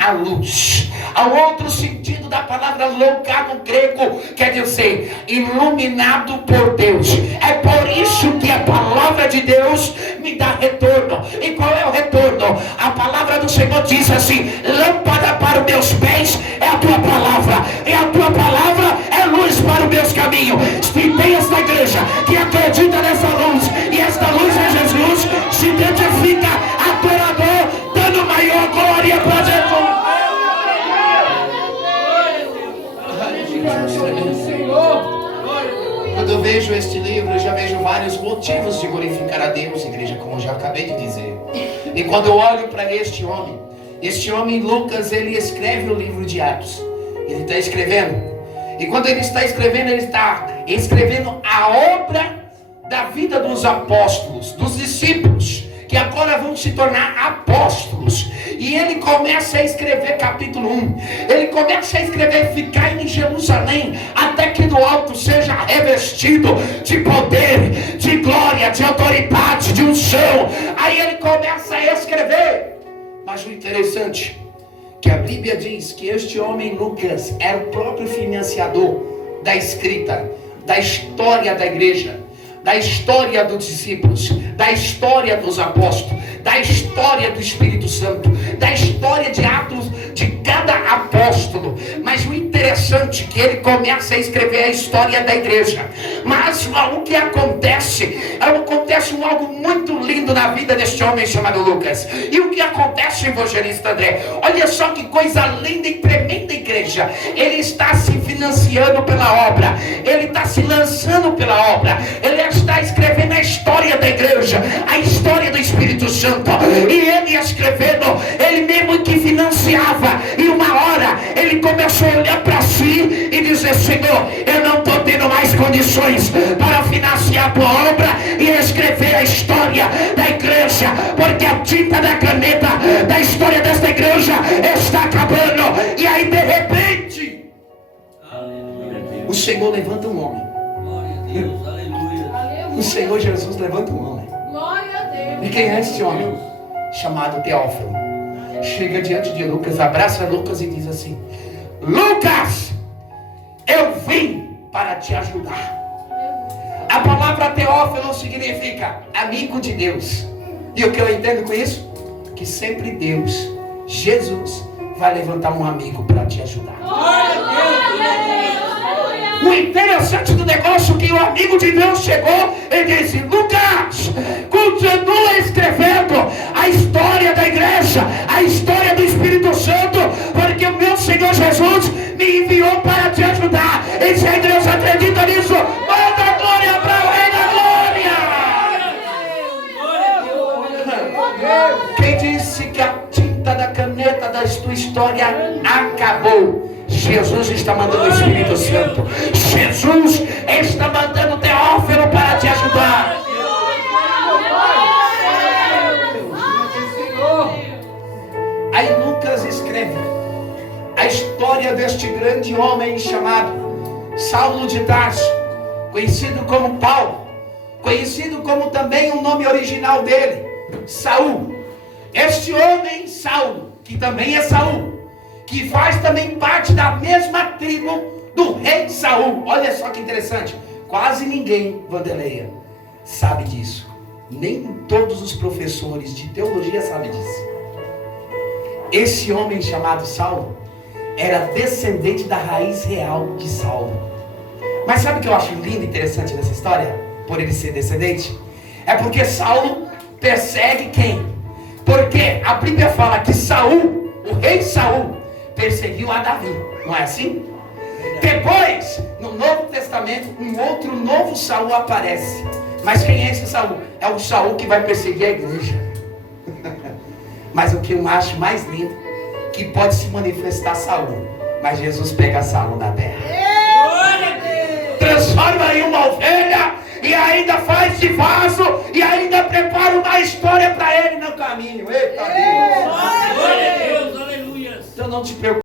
a luz. Ao outro sentido da palavra louca no grego quer dizer iluminado por Deus. É por isso que a palavra de Deus me dá retorno. E qual é o retorno? A palavra do Senhor diz assim: lâmpada para os meus pés é a tua palavra, e a tua palavra é luz para os meus caminhos. Se tem esta igreja que acredita nessa luz, e esta luz é Jesus, se identifica adorador, dando maior glória para Jesus. Quando eu vejo este livro, eu já vejo vários motivos de glorificar a Deus, igreja, como eu já acabei de dizer. E quando eu olho para este homem Lucas, ele escreve o livro de Atos. Ele está escrevendo. E quando ele está escrevendo a obra da vida dos apóstolos, dos discípulos, que agora vão se tornar apóstolos. E ele começa a escrever capítulo 1. Ele começa a escrever: ficar em Jerusalém, até que do alto seja revestido de poder, de glória, de autoridade, de unção. Aí ele começa a escrever. Mas o interessante que a Bíblia diz que este homem Lucas era o próprio financiador da escrita, da história da igreja, da história dos discípulos, da história dos apóstolos, da história do Espírito Santo, da história de Atos de cada apóstolo. Mas o interessante é que ele começa a escrever a história da igreja. Mas o que acontece algo muito lindo na vida deste homem chamado Lucas. E o que acontece, evangelista André? Olha só que coisa linda e tremenda, igreja. Ele está se financiando pela obra, ele está se lançando pela obra, ele está escrevendo a história da igreja, a história do Espírito Santo. E ele escrevendo, ele mesmo que financiava. E uma hora ele começou a olhar para si e dizer: Senhor, eu não estou tendo mais condições para financiar a tua obra e escrever a história da igreja, porque a tinta da caneta da história desta igreja está acabando. E aí de repente o Senhor levanta um homem. O Senhor Jesus levanta um homem. E quem é este homem? Chamado Teófilo. Chega diante de Lucas, abraça Lucas e diz assim: Lucas, eu vim para te ajudar. A palavra Teófilo significa amigo de Deus. E o que eu entendo com isso? Que sempre Deus, Jesus, vai levantar um amigo para te ajudar. O interessante do negócio é que o amigo de Deus chegou e disse: Lucas, continua escrevendo a história da igreja, a história do Espírito Santo, porque o meu Senhor Jesus me enviou para te ajudar. E se a igreja acredita nisso, manda glória para o Rei da Glória. Quem disse que a tinta da caneta da tua história acabou? Jesus está mandando o Espírito Santo. Jesus está mandando Teófilo para te ajudar. Aí Lucas escreve a história deste grande homem chamado Saulo de Tarso, conhecido como Paulo, conhecido como também o nome original dele, Saul. Este homem Saulo, que também é Saul, que faz também parte da mesma tribo do rei Saul. Olha só que interessante. Quase ninguém, Vandeleia, sabe disso. Nem todos os professores de teologia sabem disso. Esse homem chamado Saulo era descendente da raiz real de Saulo. Mas sabe o que eu acho lindo e interessante nessa história? Por ele ser descendente? É porque Saulo persegue quem? Porque a Bíblia fala que Saul, o rei Saul, perseguiu a Davi, não é assim? Depois, no Novo Testamento, um outro novo Saul aparece. Mas quem é esse Saul? É o Saul que vai perseguir a igreja. Mas o que eu acho mais lindo, que pode se manifestar Saul, mas Jesus pega Saulo na terra, transforma em uma ovelha, e ainda faz de vaso, e ainda prepara uma história para ele no caminho. Eita Deus! Glória a Deus, aleluia! Então não te preocupe.